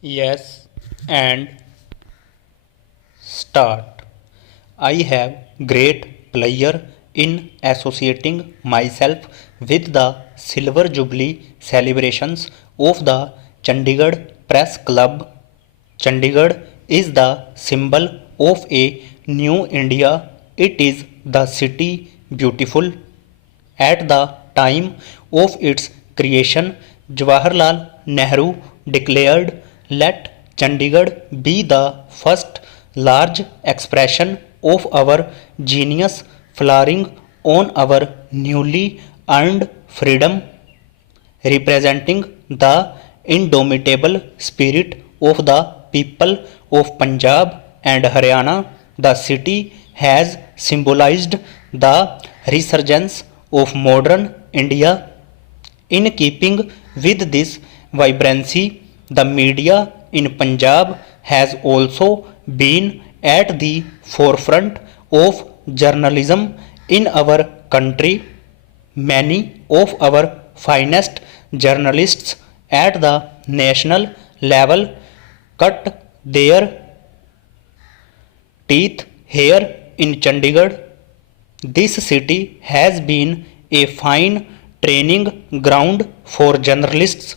Yes, and start. I have great pleasure in associating myself with the Silver Jubilee celebrations of the Chandigarh Press Club. Chandigarh is the symbol of a new India. It is the city beautiful. At the time of its creation, Jawaharlal Nehru declared, "Let Chandigarh be the first large expression of our genius flowering on our newly earned freedom, representing the indomitable spirit of the people of Punjab and Haryana. The city has symbolized the resurgence of modern India. In keeping with this vibrancy, the media in Punjab has also been at the forefront of journalism in our country. Many of our finest journalists at the national level cut their teeth here in Chandigarh. This city has been a fine training ground for journalists.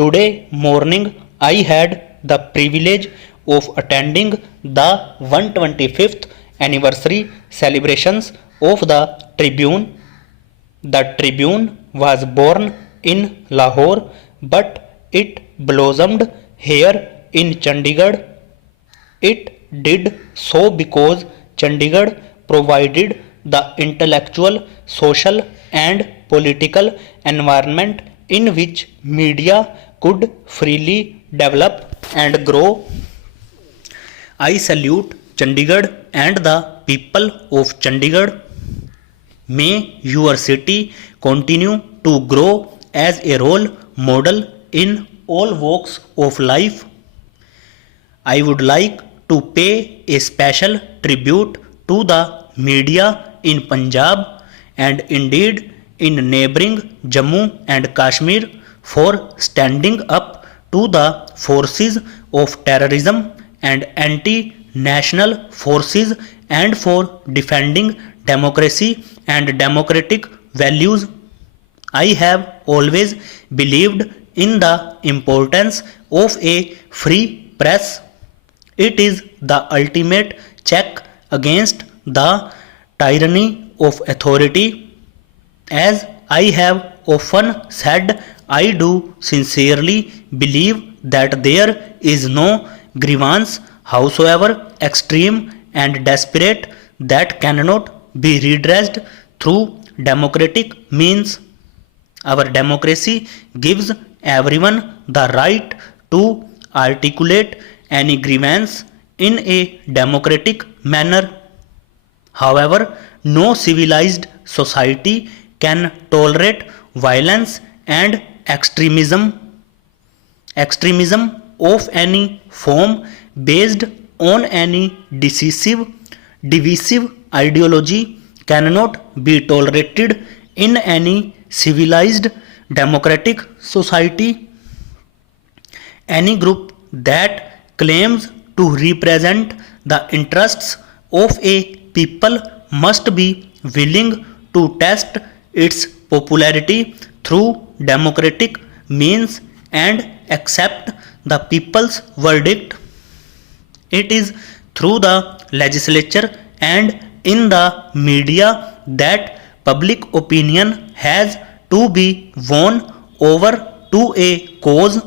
Today morning, I had the privilege of attending the 125th anniversary celebrations of the Tribune. The Tribune was born in Lahore, but it blossomed here in Chandigarh. It did so because Chandigarh provided the intellectual, social, and political environment in which media could freely develop and grow. I salute Chandigarh and the people of Chandigarh. May your city continue to grow as a role model in all walks of life. I would like to pay a special tribute to the media in Punjab and indeed in neighboring Jammu and Kashmir for standing up to the forces of terrorism and anti-national forces and for defending democracy and democratic values. I have always believed in the importance of a free press. It is the ultimate check against the tyranny of authority. As I have often said, I do sincerely believe that there is no grievance, howsoever extreme and desperate, that cannot be redressed through democratic means. Our democracy gives everyone the right to articulate any grievance in a democratic manner. However, no civilized society can tolerate violence and extremism. Extremism of any form based on any divisive ideology cannot be tolerated in any civilized democratic society. Any group that claims to represent the interests of a people must be willing to test its popularity through democratic means and accept the people's verdict. It is through the legislature and in the media that public opinion has to be won over to a cause,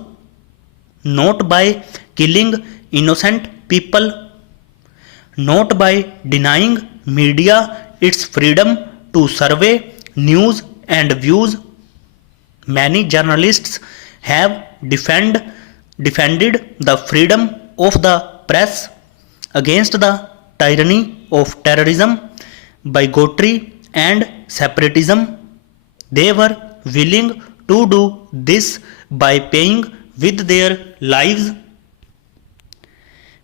not by killing innocent people, not by denying media its freedom to survey news and views. Many journalists have defended the freedom of the press against the tyranny of terrorism, bigotry, and separatism. They were willing to do this by paying with their lives.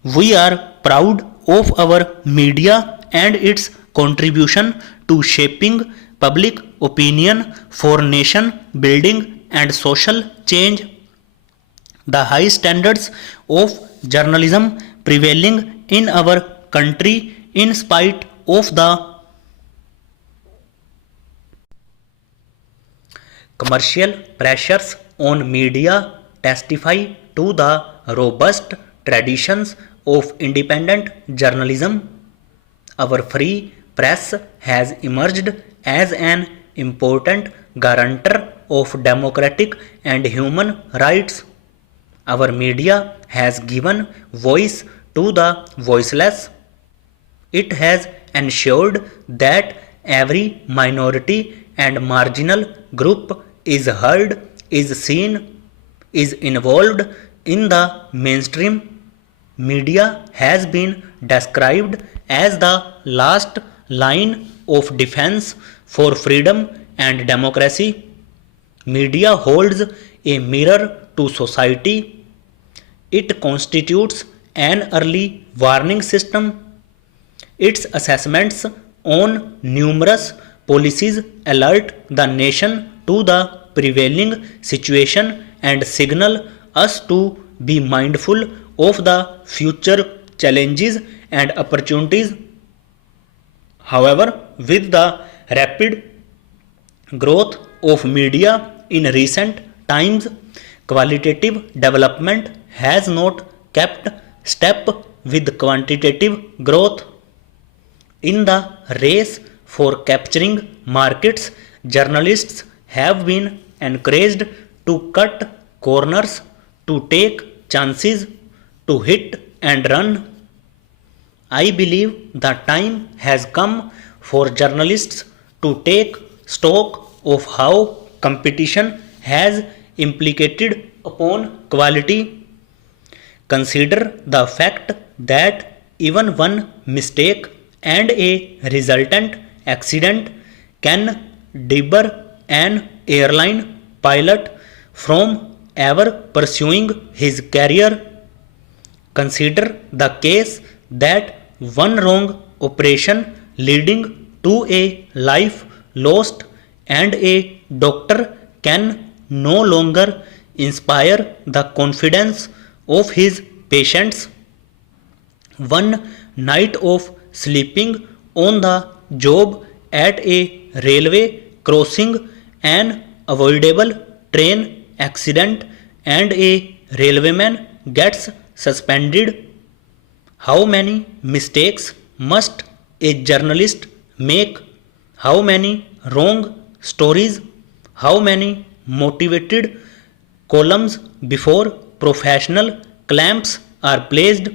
We are proud of our media and its contribution to shaping public opinion for nation building and social change. the high standards of journalism prevailing in our country in spite of the commercial pressures on media testify to the robust traditions of independent journalism. Our free press has emerged as an important guarantor of democratic and human rights. Our media has given voice to the voiceless. It has ensured that every minority and marginal group is heard, is seen, is involved in the mainstream. Media has been described as the last line of defense for freedom and democracy. Media holds a mirror to society. It constitutes an early warning system. Its assessments on numerous policies alert the nation to the prevailing situation and signal us to be mindful of the future challenges and opportunities. However, with the rapid growth of media in recent times, qualitative development has not kept step with quantitative growth. In the race for capturing markets, journalists have been encouraged to cut corners, to take chances, to hit and run. I believe the time has come for journalists to take stock of how competition has implicated upon quality. Consider the fact that even one mistake and a resultant accident can debar an airline pilot from ever pursuing his career. Consider the case that one wrong operation leading to a life lost and a doctor can no longer inspire the confidence of his patients. One night of sleeping on the job at a railway crossing, an avoidable train accident, and a railwayman gets suspended. How many mistakes must a journalist make? How many wrong stories? How many motivated columns before professional clamps are placed?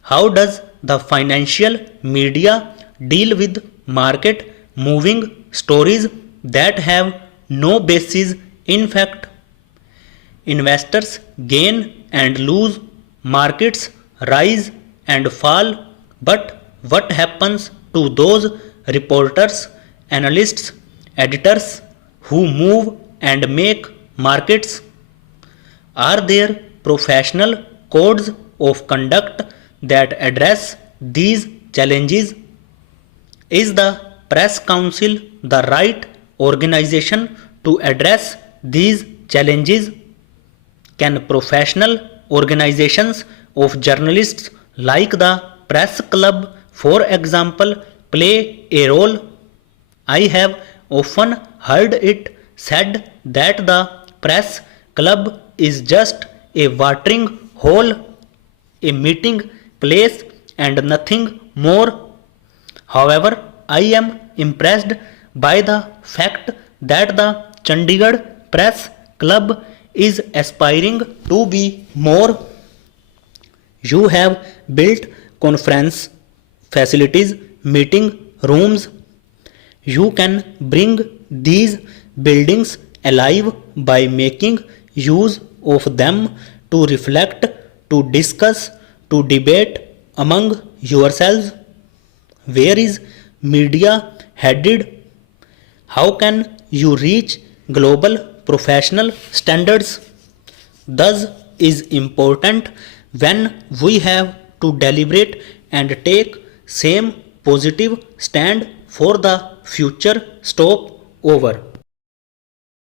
How does the financial media deal with market moving stories that have no basis in fact? Investors gain and lose, markets rise and fall, but what happens to those reporters, analysts, editors who move and make markets? Are there professional codes of conduct that address these challenges? Is the Press Council the right organization to address these challenges? Can professional organizations of journalists like the Press Club, for example, play a role? I have often heard it said that the Press Club is just a watering hole, a meeting place, and nothing more. However, I am impressed by the fact that the Chandigarh Press Club is aspiring to be more. You have built conference facilities, meeting rooms. You can bring these buildings alive by making use of them to reflect, to discuss, to debate among yourselves. Where is media headed? How can you reach global professional standards? Thus is important when we have to deliberate and take same positive stand for the future. Stop over.